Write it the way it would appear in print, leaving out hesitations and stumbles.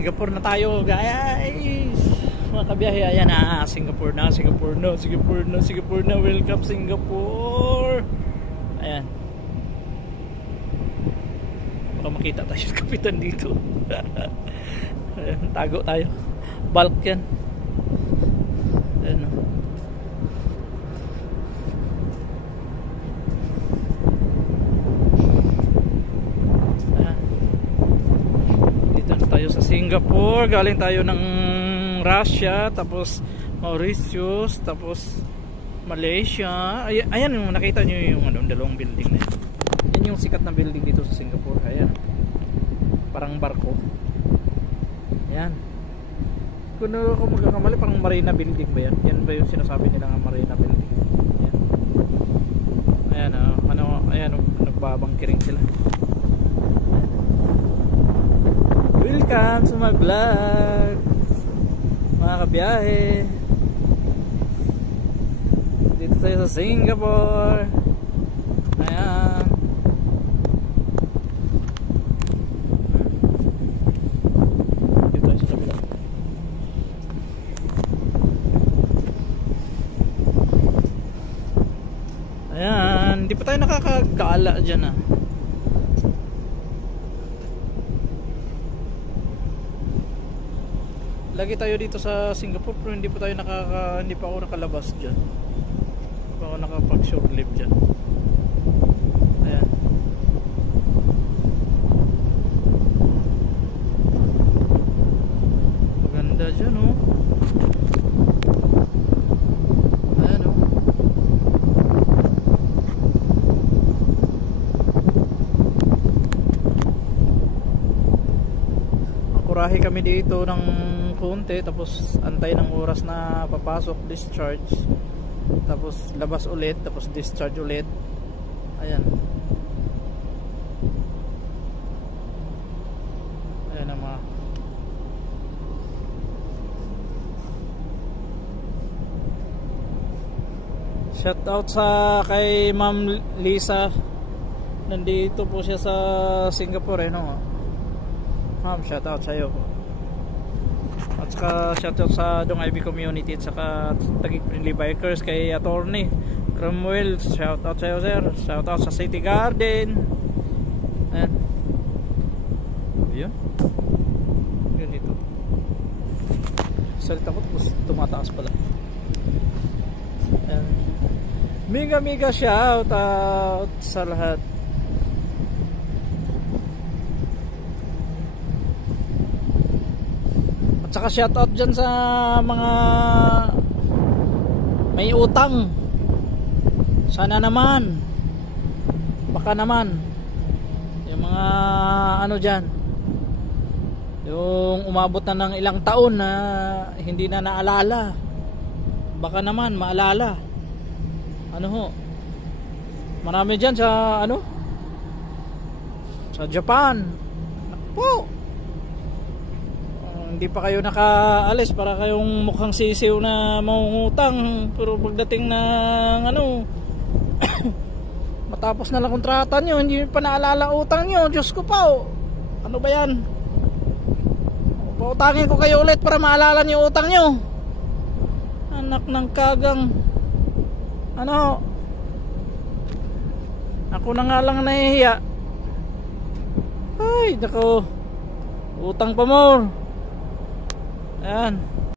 Singapore na tayo guys, mga kabiyahe. Ayan na, Singapore na, Singapore na, Singapore na, Singapore na. Welcome Singapore. Ayan, baka makita tayo ng kapitan dito. Ayan, tago tayo, bulk yan. Ayan, sa Singapore. Galing tayo ng Russia, tapos Mauritius, tapos Malaysia. Ayan yung nakita nyo yung dalawang building na yan. Yan yung sikat na building dito sa Singapore. Ayan, parang barko. Ayan, kung ako magkakamali, parang Marina Building ba yan? Yan ba yung sinasabi nila nga Marina Building? Ayan, ayan, nagbabangkiring sila. Welcome sa my vlog, mga kabiyahe. Dito tayo sa Singapore. Ayan, dito tayo sa kabila. Ayan, di pa tayo nakakagala dyan ah. Lagi tayo dito sa Singapore pero hindi pa ako nakalabas diyan. Hindi pa ako nakapag-short live diyan. Ayan. Maganda diyan oh. Ayan oh. Kurahe kami dito ng konti, tapos antay ng oras na papasok, discharge, tapos labas ulit, tapos discharge ulit. Ayan, ayan ang mga shout out sa kay Ma'am Lisa, nandito po siya sa Singapore no? Ma'am, shout out sa iyo po. At saka shoutout sa Dong Ivy community at saka Taguig Friendly Bikers, kay Attorney Cromwell, shoutout sa iyo sir. Shoutout sa City Garden. Ayan, yun, ganito salita ko tapos tumataas pala. Ayan, mega shoutout sa lahat. At saka shoutout dyan sa mga may utang. Sana naman, baka naman yung mga dyan, yung umabot na ng ilang taon na hindi na naalala, baka naman maalala. Marami dyan sa sa Japan. Nakpo, hindi pa kayo nakaalis, para kayong mukhang sisiw na mangungutang, pero pagdating ng matapos na lang kontrata nyo, hindi pa naalala utang nyo. Diyos ko pa ano ba yan? Pautangin ko kayo ulit para maalala nyo utang nyo. Anak ng kagang ako na nga lang nahihiya. Ay nako, utang pa more. Ayan.